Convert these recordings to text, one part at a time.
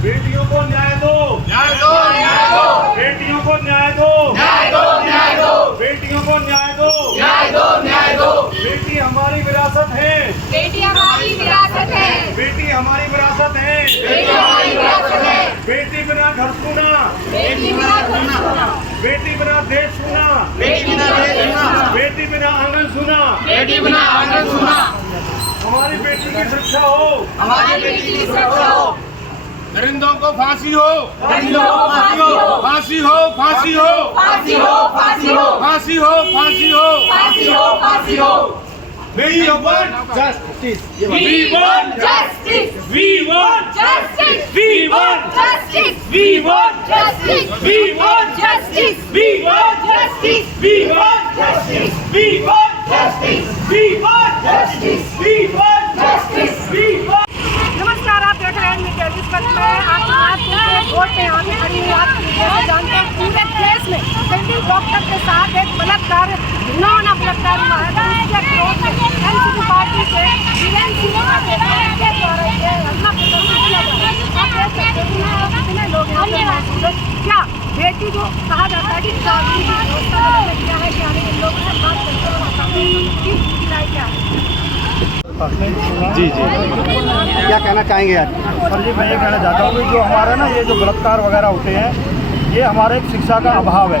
बेटियों को न्याय दो, न्याय दो, न्याय दो। बेटियों को न्याय दो, न्याय दो, न्याय दो। बेटियों को न्याय दो, न्याय दो, न्याय दो। बेटी हमारी विरासत है, बेटी हमारी विरासत है, बेटी हमारी विरासत है, बेटी हमारी विरासत है। बेटी बिना घर सुना, बेटी बिना घर सुना, बेटी बिना देश सुना, बेटी बिना देश सुना, बेटी बिना आंगन सुना, बेटी बिना आंगन सुना। हमारी बेटी की सुरक्षा हो, हमारी बेटी की सुरक्षा हो। दरिंदों को फांसी हो, दरिंदों को फांसी हो, फांसी हो, फांसी हो, फांसी हो, फांसी हो, फांसी हो, फांसी हो, फांसी हो, फांसी हो। We want justice. We want justice. We want justice. We want justice. We want justice. We want justice. We want justice. We want justice. We want justice. We want justice. We want justice. We want। नमस्कार, आप देख रहे हैं media जिसमें आप vote पे यहाँ खड़ी हुई। आप जानते हैं पूरे देश में पेंडिंग डॉक्टर के साथ एक बलात्कार बलात्कार हुआ है। एनसीपी पार्टी से के द्वारा ये हमला प्रदर्शन किया जा रहा है। आप देख सकते हैं कितने लोग यहाँ पे मौजूद हैं। क्या बेटी को कहा जाता है कि चौधरी क्या है क्या नहीं, लोगों से बात करते हैं क्या है। जी जी, क्या कहना चाहेंगे आज? सर जी, मैं ये कहना चाहता हूँ कि जो हमारा ना ये जो बलात्कार वगैरह होते हैं, ये हमारे एक शिक्षा का अभाव है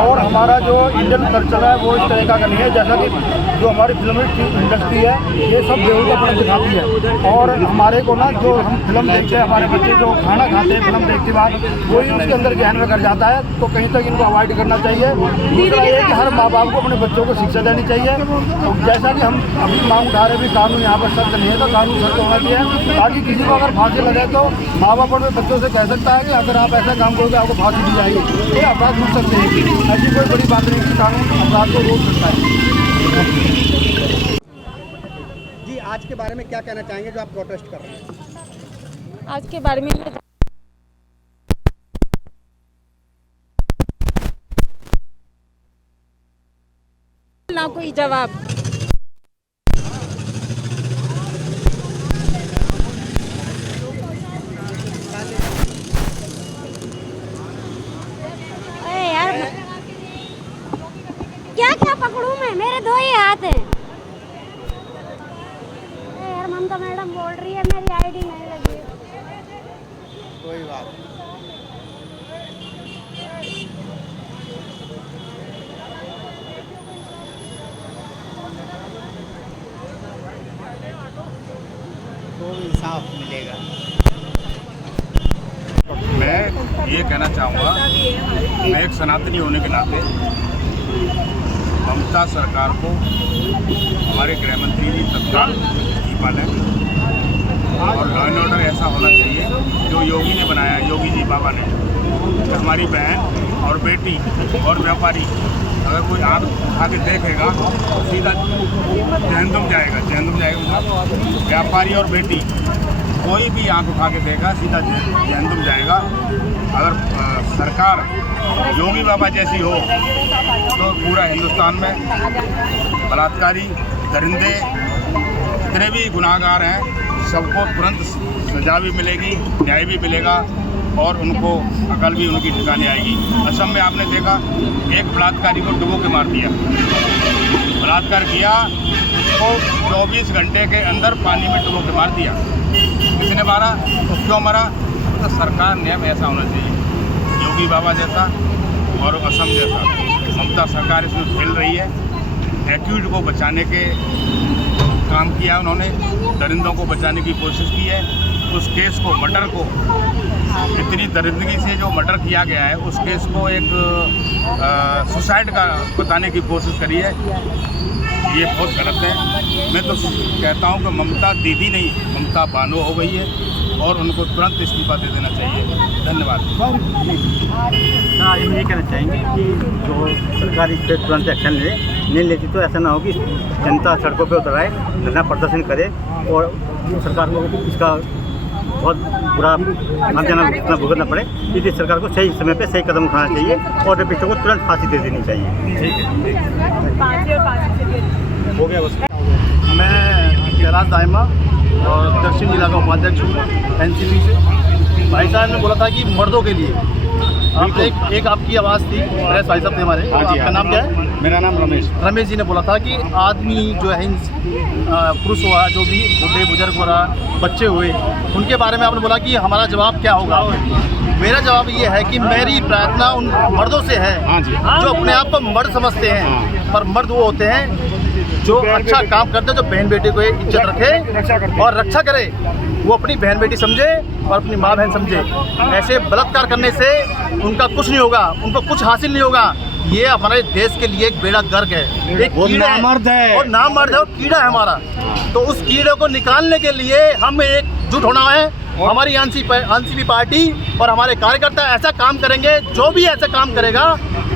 और हमारा जो इंडियन कल्चर है वो इस तरह का नहीं है। जैसा कि जो हमारी फिल्म इंडस्ट्री है ये सब बेहूदापन दिखाती है और हमारे को ना जो हम फिल्म देखते हैं, हमारे बच्चे जो खाना खाते हैं फिल्म देखते बाद वही उसके अंदर जहन में कर जाता है, तो कहीं तक इनको अवॉइड करना चाहिए। दूसरा ये कि हर माँ बाप को अपने बच्चों को शिक्षा देनी चाहिए। तो जैसा कि हम अभी मांग उठा रहे हैं, कानून यहाँ पर सख्त नहीं है तो कानून सख्त होना चाहिए, ताकि किसी को अगर फांसी लगे तो माँ बाप अपने बच्चों से कह सकता है कि अगर आप ऐसा काम करोगे आपको फांसी दी जाएगी। ये अपराध रुक सकते हैं, ऐसी कोई बड़ी बात नहीं कि कानून अपराध को रोक सकता है। जी, आज के बारे में क्या कहना चाहेंगे जो आप प्रोटेस्ट कर रहे हैं? आज के बारे में ना कोई जवाब। क्या पकड़ूं मैं, मेरे दो ही हाथ हैं। यार ममता मैडम बोल रही है मेरी आईडी नहीं लगी। कोई बात तो इंसाफ मिलेगा। मैं ये कहना चाहूँगा, मैं एक सनातनी होने के नाते ममता सरकार को हमारे गृह मंत्री जी तत्काल इस्तीफा दें और लॉ एंड ऑर्डर ऐसा होना चाहिए जो योगी ने बनाया, योगी जी बाबा ने। कि हमारी बहन और बेटी और व्यापारी अगर कोई आँख उठा के देखेगा तो सीधा जहन्नुम जाएगा, जहन्नुम जाएगा। व्यापारी और बेटी कोई भी आँख उठा के देगा सीधा जहन्नुम जाएगा। अगर सरकार योगी बाबा जैसी हो तो पूरा हिंदुस्तान में बलात्कारी, दरिंदे, जितने भी गुनाहगार हैं सबको तुरंत सजा भी मिलेगी, न्याय भी मिलेगा और उनको अकल भी उनकी ठिकाने आएगी। असम में आपने देखा एक बलात्कारी को डुबो के मार दिया, बलात्कार किया उसको 24 घंटे के अंदर पानी में डुबो के मार दिया। किसने मारा, क्यों मारा? तो सरकार नियम ऐसा होना चाहिए योगी बाबा जैसा और असम जैसा। ममता सरकार इसमें खेल रही है। एक्यूज को बचाने के काम किया उन्होंने, दरिंदों को बचाने की कोशिश की है। उस केस को, मर्डर को, इतनी दरिंदगी से जो मर्डर किया गया है उस केस को एक सुसाइड का बताने की कोशिश करी है। ये बहुत गलत है। मैं तो कहता हूँ कि ममता दीदी नहीं, ममता बानो हो गई है और उनको तुरंत इस्तीफा दे देना चाहिए। धन्यवाद। हाँ, हम ये कहना चाहेंगे कि जो सरकार इस पर तुरंत एक्शन नहीं लेती तो ऐसा ना हो कि जनता सड़कों पर उतर आए, धरना प्रदर्शन करे और सरकार को इसका बहुत पूरा अंजाना भुगतना पड़े, इसलिए सरकार को सही समय पे सही कदम उठाना चाहिए और रेपिस्टों को तुरंत फांसी दे देनी चाहिए। हो गया बस। मैं कैलाश दाइमा और दक्षिण जिला का उपाध्यक्ष हूँ NCP से। भाई साहब ने बोला था कि मर्दों के लिए आप एक आपकी आवाज़ थी, प्रेस भाई साहब थे हमारे। आपका नाम क्या है? मेरा नाम रमेश जी ने बोला था कि आदमी जो है पुरुष हुआ, जो भी बूढ़े बुजुर्ग हो रहा, बच्चे हुए, उनके बारे में आपने बोला कि हमारा जवाब क्या होगा। मेरा जवाब ये है कि मेरी प्रार्थना उन मर्दों से है जो अपने आप को मर्द समझते हैं, पर मर्द वो होते हैं जो अच्छा काम करते हैं, जो बहन बेटी को इज्जत रखे और रक्षा करे, वो अपनी बहन बेटी समझे और अपनी माँ बहन समझे। ऐसे बलात्कार करने से उनका कुछ नहीं होगा, उनको कुछ हासिल नहीं होगा। ये हमारे देश के लिए एक बेड़ा गर्क है, एक कीड़ा है और नामर्द है और कीड़ा है हमारा। तो उस कीड़े को निकालने के लिए हमें एकजुट होना है। हमारी एनसीपी पार्टी और हमारे कार्यकर्ता ऐसा काम करेंगे, जो भी ऐसा काम करेगा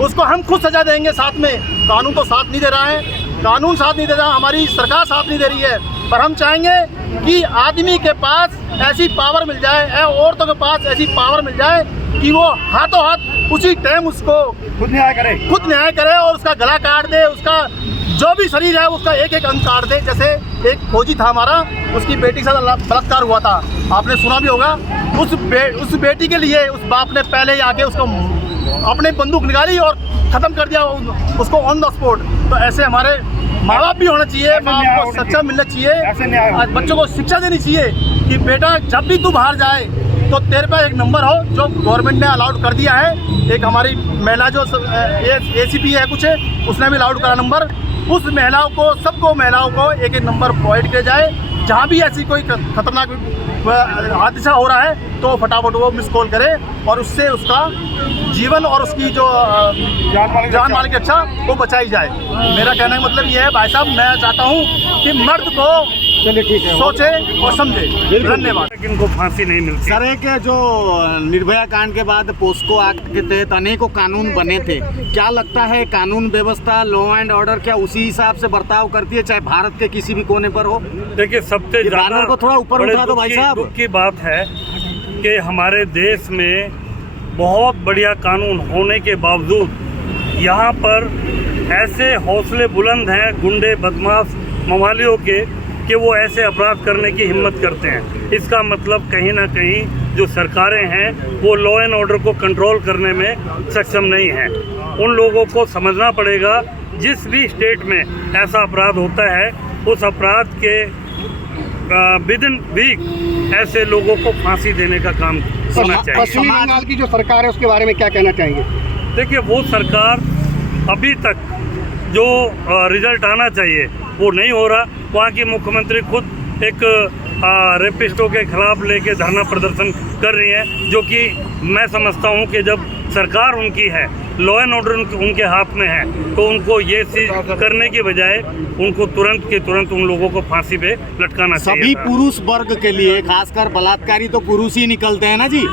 उसको हम खुद सजा देंगे। साथ में कानून तो साथ नहीं दे रहा है, कानून साथ नहीं दे रहा, हमारी सरकार साथ नहीं दे रही है, पर हम चाहेंगे कि आदमी के पास ऐसी पावर मिल जाए, औरतों के पास ऐसी पावर मिल जाए कि वो हाथों हाथ उसी टाइम उसको खुद न्याय करे और उसका गला काट दे, उसका जो भी शरीर है उसका एक एक अंग काट दे। जैसे एक फौजी था हमारा, उसकी बेटी के साथ बलात्कार हुआ था, आपने सुना भी होगा। उस बेटी के लिए उस बाप ने पहले ही आके उसको अपने बंदूक निकाली और ख़त्म कर दिया उसको ऑन द स्पॉट। तो ऐसे हमारे माँ बाप भी होना चाहिए, माँ बाप को शिक्षा मिलना चाहिए, बच्चों को शिक्षा देनी चाहिए कि बेटा जब भी तू बाहर जाए तो तेरे पे एक नंबर हो, जो गवर्नमेंट ने अलाउड कर दिया है। एक हमारी महिला जो ACP है कुछ है, उसने भी अलाउड करा नंबर। उस महिलाओं को, सबको महिलाओं को एक एक नंबर प्रोवाइड किया जाए। जहाँ भी ऐसी कोई खतरनाक हादसा हो रहा है तो फटाफट वो मिस कॉल करे और उससे उसका जीवन और उसकी जो जान माल की रक्षा वो बचाई जाए। मेरा कहने का मतलब ये है भाई साहब, मैं चाहता हूँ कि मर्द को सोचे और समझे। धन्यवाद। इनको फांसी नहीं मिलती। सर, एक जो निर्भया कांड के बाद पोस्को एक्ट के तहत अनेकों कानून बने थे, क्या लगता है कानून व्यवस्था, लॉ एंड ऑर्डर क्या उसी हिसाब से बर्ताव करती है, चाहे भारत के किसी भी कोने पर हो? देखिए, सबसे ज़्यादा को थोड़ा ऊपर उठा दो भाई साहब। दुख की बात है कि हमारे देश में बहुत बढ़िया कानून होने के बावजूद यहाँ पर ऐसे हौसले बुलंद हैं गुंडे बदमाश मवालियों के कि वो ऐसे अपराध करने की हिम्मत करते हैं। इसका मतलब कहीं ना कहीं जो सरकारें हैं वो लॉ एंड ऑर्डर को कंट्रोल करने में सक्षम नहीं हैं। उन लोगों को समझना पड़ेगा, जिस भी स्टेट में ऐसा अपराध होता है उस अपराध के विदिन वीक ऐसे लोगों को फांसी देने का काम होना चाहिए। पश्चिमी बंगाल की जो सरकार है उसके बारे में क्या कहना चाहेंगे? देखिए, वो सरकार अभी तक जो रिजल्ट आना चाहिए वो नहीं हो रहा। वहाँ की मुख्यमंत्री खुद एक रेपिस्टों के खिलाफ लेके धरना प्रदर्शन कर रही हैं, जो कि मैं समझता हूँ कि जब सरकार उनकी है, लॉ एंड ऑर्डर उनके हाथ में है, तो उनको ये चीज करने की बजाय उनको तुरंत के तुरंत उन लोगों को फांसी पे लटकाना चाहिए। सभी पुरुष वर्ग के लिए, खासकर बलात्कारी तो पुरुष ही निकलते हैं ना जी,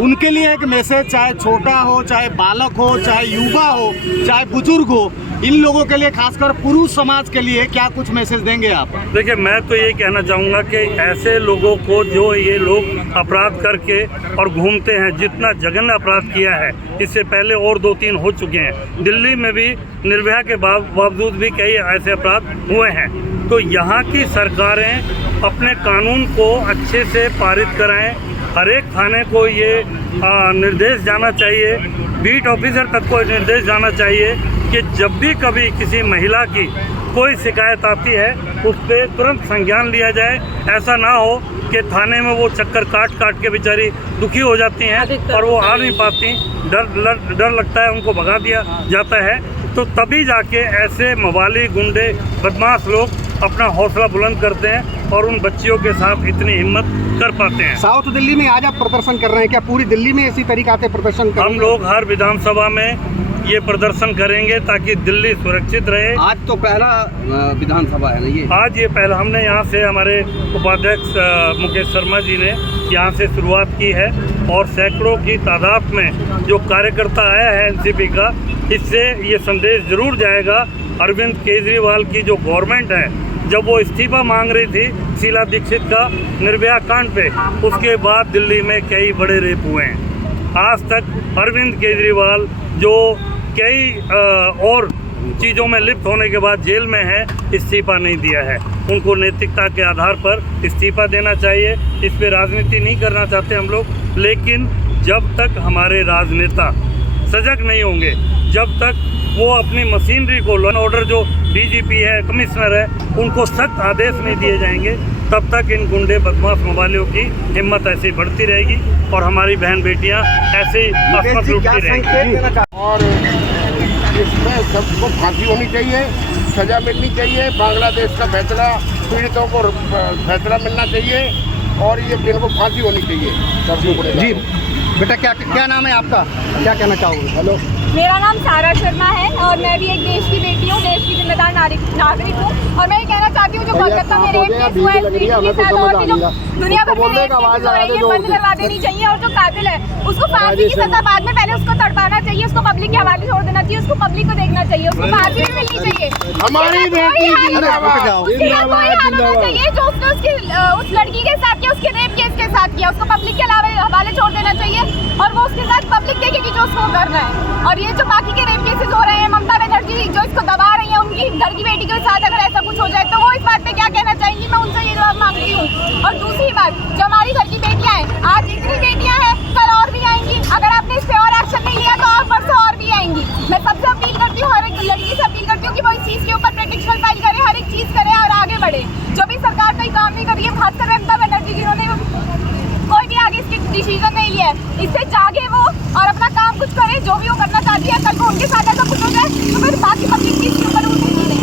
उनके लिए एक मैसेज, चाहे छोटा हो, चाहे बालक हो, चाहे युवा हो, चाहे बुजुर्ग हो, इन लोगों के लिए, खासकर पुरुष समाज के लिए क्या कुछ मैसेज देंगे आप? देखिए, मैं तो यही कहना चाहूँगा कि ऐसे लोगों को, जो ये लोग अपराध करके और घूमते हैं, जितना जघन्य अपराध किया है, इससे पहले और 2-3 हो चुके हैं। दिल्ली में भी निर्भया के बावजूद भी कई ऐसे अपराध हुए हैं। तो यहाँ की सरकारें अपने कानून को अच्छे से पारित कराएं। हर एक थाने को ये निर्देश जाना चाहिए, बीट ऑफिसर तक को निर्देश जाना चाहिए कि जब भी कभी किसी महिला की कोई शिकायत आती है उस पर तुरंत संज्ञान लिया जाए। ऐसा ना हो कि थाने में वो चक्कर काट काट के बेचारी दुखी हो जाती हैं और वो आ नहीं पाती, डर लगता है, उनको भगा दिया जाता है। तो तभी जाके ऐसे मवाली गुंडे बदमाश लोग अपना हौसला बुलंद करते हैं और उन बच्चियों के साथ इतनी हिम्मत कर पाते हैं। साउथ दिल्ली में आज आप प्रदर्शन कर रहे हैं, क्या पूरी दिल्ली में इसी तरीका से प्रदर्शन करेंगे? हम लोग हर विधानसभा में ये प्रदर्शन करेंगे ताकि दिल्ली सुरक्षित रहे। आज तो पहला विधानसभा है ना ये? आज ये पहला, हमने यहाँ से, हमारे उपाध्यक्ष मुकेश शर्मा जी ने यहाँ से शुरुआत की है और सैकड़ों की तादाद में जो कार्यकर्ता आया है एनसीपी का, इससे ये संदेश जरूर जाएगा अरविंद केजरीवाल की जो गवर्नमेंट है जब वो इस्तीफा मांग रही थी शीला दीक्षित का निर्भया कांड पे, उसके बाद दिल्ली में कई बड़े रेप हुए हैं। आज तक अरविंद केजरीवाल जो कई और चीज़ों में लिप्त होने के बाद जेल में है, इस्तीफा नहीं दिया है। उनको नैतिकता के आधार पर इस्तीफा देना चाहिए। इस पे राजनीति नहीं करना चाहते हम लोग, लेकिन जब तक हमारे राजनेता सजग नहीं होंगे, जब तक वो अपनी मशीनरी को, लॉ एंड ऑर्डर जो डीजीपी है, कमिश्नर है, उनको सख्त आदेश नहीं दिए जाएंगे, तब तक इन गुंडे बदमाश मवालियों की हिम्मत ऐसे ही बढ़ती रहेगी और हमारी बहन बेटियां ऐसे ही अस्पत लुटती रहेंगी। और इसमें सबको फांसी होनी चाहिए, सजा मिलनी चाहिए। बांग्लादेश का फैसला, पीड़ितों को फैसला मिलना चाहिए और ये इनको फांसी होनी चाहिए। जी बेटा, क्या नाम है आपका, क्या कहना चाहोगे? हेलो, मेरा नाम सारा शर्मा है और मैं भी एक देश की बेटी हूँ, देश की जिम्मेदार नागरिक हूँ। और मैं ये कहना चाहती हूँ जो कोलकाता में रेप केस हुआ है, के साथ और भी जो दुनिया भर में रेप केस हो रहे हैं, बंद करवा देनी चाहिए। और जो कातिल है उसको फांसी की सजा बाद में, पहले उसको तड़पाना चाहिए, उसको पब्लिक के हवाले छोड़ देना चाहिए, उसको पब्लिक को देखना चाहिए, उसको फांसी भी मिलनी चाहिए। हमारी बेटी चाहिए जो उसने उस लड़की के साथ किया, उसके रेप केस के साथ किया, उसको पब्लिक के हवाले छोड़ देना चाहिए और वो उसके साथ पब्लिक देखेगी जो उसको करना है। और ये जो बाकी के रेप केसेस हो रहे हैं, ममता बनर्जी जो इसको दबा रही है, उनकी घर की बेटी के साथ अगर ऐसा कुछ हो जाए तो वो इस बात पे क्या कहना चाहेंगी, मैं उनसे ये जवाब मांगती हूँ। और दूसरी बात, जो हमारी घर की बेटियाँ हैं, आज इतनी बेटियाँ हैं, कल और भी आएंगी। अगर आपने इस पे और एक्शन नहीं लिया तो और परसों और भी आएंगी। मैं सबसे अपील करती हूँ, हर एक लड़की से अपील करती हूँ कि वो इस चीज़ के ऊपर पिटीशन फाइल करे, हर एक चीज़ करे और आगे बढ़े। जो भी सरकार कोई काम नहीं कर रही है, खासकर ममता बनर्जी जिन्होंने कोई भी आगे इसकी डिसीजन नहीं लिया है, इससे जागे वो और अपना काम कुछ करे, जो भी वो करना चाहती है। कल को उनके साथ ऐसा कुछ हो जाए तो फिर बाकी पब्लिक चीज के ऊपर उठेगी।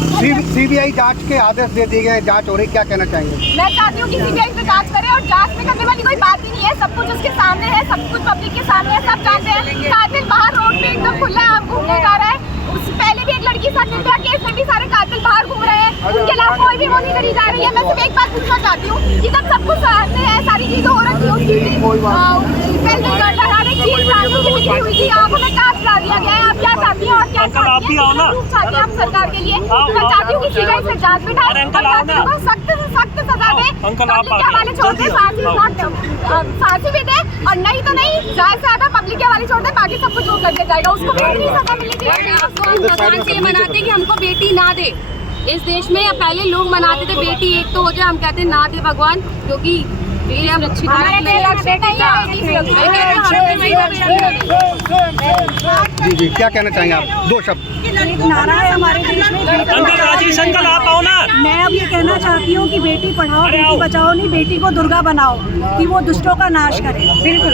सीबीआई जांच के आदेश दे दिए गए, जांच हो रही, क्या कहना चाहेंगे? मैं चाहती हूँ कि सीबीआई पे जांच करे और जांच में करने वाली कोई बात ही नहीं है, सब कुछ उसके सामने है, सब कुछ पब्लिक के सामने है, सब जानते हैं। कातिल बाहर रोड पे एकदम खुला आप घूमने जा रहा है। उससे पहले भी एक लड़की साथ निर्भया केस में भी सारे कातिल बाहर घूम रहे हैं, उनके खिलाफ कोई भी वो नहीं करी जा रही है। मैं सिर्फ एक बात पूछना चाहती हूँ कि जब सब कुछ सामने है, सारी चीजें हो रही है, हर एक चीज सामने से बिखरी हुई थी, आप हमें काट ला दिया गया है। आप क्या चाहती हैं और क्या चाहती हैं आप सरकार के लिए? मैं चाहती हूँ कि सीबीआई से जांच बिठाए और कातिलों को सख्त से सख्त सजा दे, पब्लिक के हवाले छोड़ दे, फांसी भी दे और नहीं तो नहीं, ज्यादा से ज्यादा पब्लिक के हवाले छोड़ दे, बाकी सब कुछ वो कर दिया जाएगा। उसको भी इतनी सजा मिलनी चाहिए। भगवान से ये मनाते कि हमको बेटी ना दे। इस देश में पहले लोग मनाते थे बेटी एक तो हो जाए, हम कहते ना दे भगवान, क्योंकि जी क्या कहना चाहेंगे आप, दो शब्द? नारा है हमारे देश में, अंकल आप आओ ना। मैं अब ये कहना चाहती हूँ कि बेटी पढ़ाओ, बेटी बचाओ, नहीं बेटी को दुर्गा बनाओ कि वो दुष्टों का नाश करे। बिल्कुल।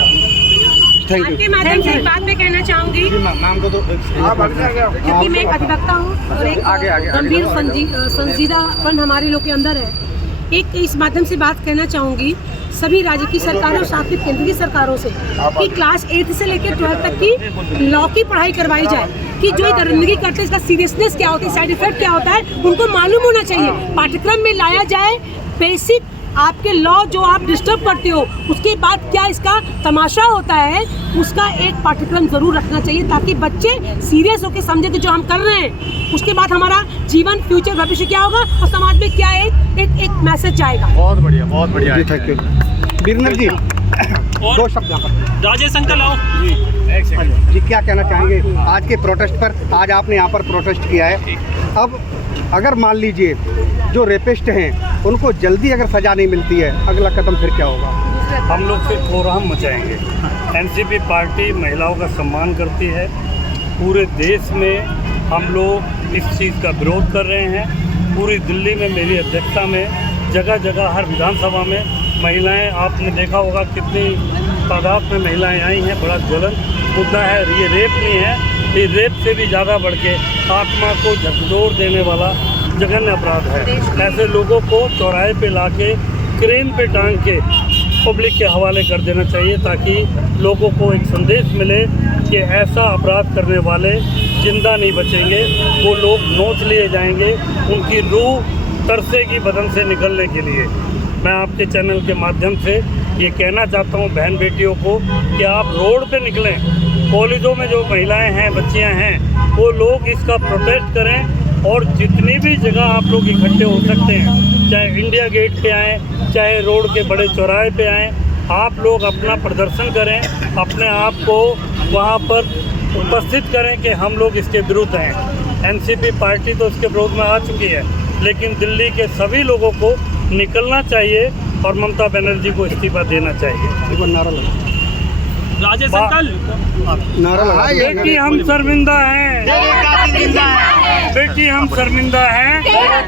Thank you. आपके माध्यम से एक बात मैं कहना चाहूँगी, नाम को क्योंकि मैं एक अधिवक्ता हूँ और एक गंभीर संजीदापन हमारे लोग के अंदर है। एक इस माध्यम से बात कहना चाहूँगी सभी राज्य की सरकारों और साथ ही केंद्र की सरकारों से कि क्लास 8 से लेकर 12 तक की लॉ की पढ़ाई करवाई जाए कि जो ये दरिंदगी करते हैं इसका सीरियसनेस क्या होता है, साइड इफेक्ट क्या होता है, उनको मालूम होना चाहिए। पाठ्यक्रम में लाया जाए बेसिक आपके लॉ जो आप डिस्टर्ब करते हो, उसके बाद क्या इसका तमाशा होता है, उसका एक पाठ्यक्रम जरूर रखना चाहिए ताकि बच्चे सीरियस होकर समझे कि जो हम कर रहे हैं उसके बाद हमारा जीवन, फ्यूचर, भविष्य क्या होगा और समाज में क्या एक मैसेज जाएगा। बहुत बढ़िया जी, थैंक यू। वीरेंद्र जी दो शब्द यहाँ पर। राजेश अंकल आओ जी, क्या कहना चाहेंगे आज के प्रोटेस्ट पर? आज आपने यहाँ पर प्रोटेस्ट किया है, अब अगर मान लीजिए जो रेपिस्ट हैं उनको जल्दी अगर सजा नहीं मिलती है, अगला कदम फिर क्या होगा? हम लोग फिर कोहराम मचाएंगे। एनसीपी पार्टी महिलाओं का सम्मान करती है, पूरे देश में हम लोग इस चीज़ का विरोध कर रहे हैं। पूरी दिल्ली में मेरी अध्यक्षता में जगह जगह हर विधानसभा में महिलाएं, आपने देखा होगा कितनी तादाद में महिलाएं आई हैं। बड़ा ज्वलंत मुद्दा है, ये रेप नहीं है, ये रेप से भी ज़्यादा बढ़ के आत्मा को झकझोर देने वाला जघन्य अपराध है। ऐसे लोगों को चौराहे पे लाके क्रेन पे टांग के पब्लिक के हवाले कर देना चाहिए ताकि लोगों को एक संदेश मिले कि ऐसा अपराध करने वाले जिंदा नहीं बचेंगे, वो लोग नोच लिए जाएंगे, उनकी रूह तरसेगी बदन से निकलने के लिए। मैं आपके चैनल के माध्यम से ये कहना चाहता हूँ बहन बेटियों को कि आप रोड पे निकलें। कॉलेजों में जो महिलाएं हैं, बच्चियां हैं, वो लोग इसका प्रोटेस्ट करें, और जितनी भी जगह आप लोग इकट्ठे हो सकते हैं, चाहे इंडिया गेट पे आएँ, चाहे रोड के बड़े चौराहे पे आएँ, आप लोग अपना प्रदर्शन करें, अपने आप को वहाँ पर उपस्थित करें कि हम लोग इसके विरुद्ध हैं। एनसीपी पार्टी तो इसके विरोध में आ चुकी है, लेकिन दिल्ली के सभी लोगों को निकलना चाहिए और ममता बनर्जी को इस्तीफा देना चाहिए। राजेश अंकल बेटी हम शर्मिंदा हैं, बेटी हम शर्मिंदा हैं।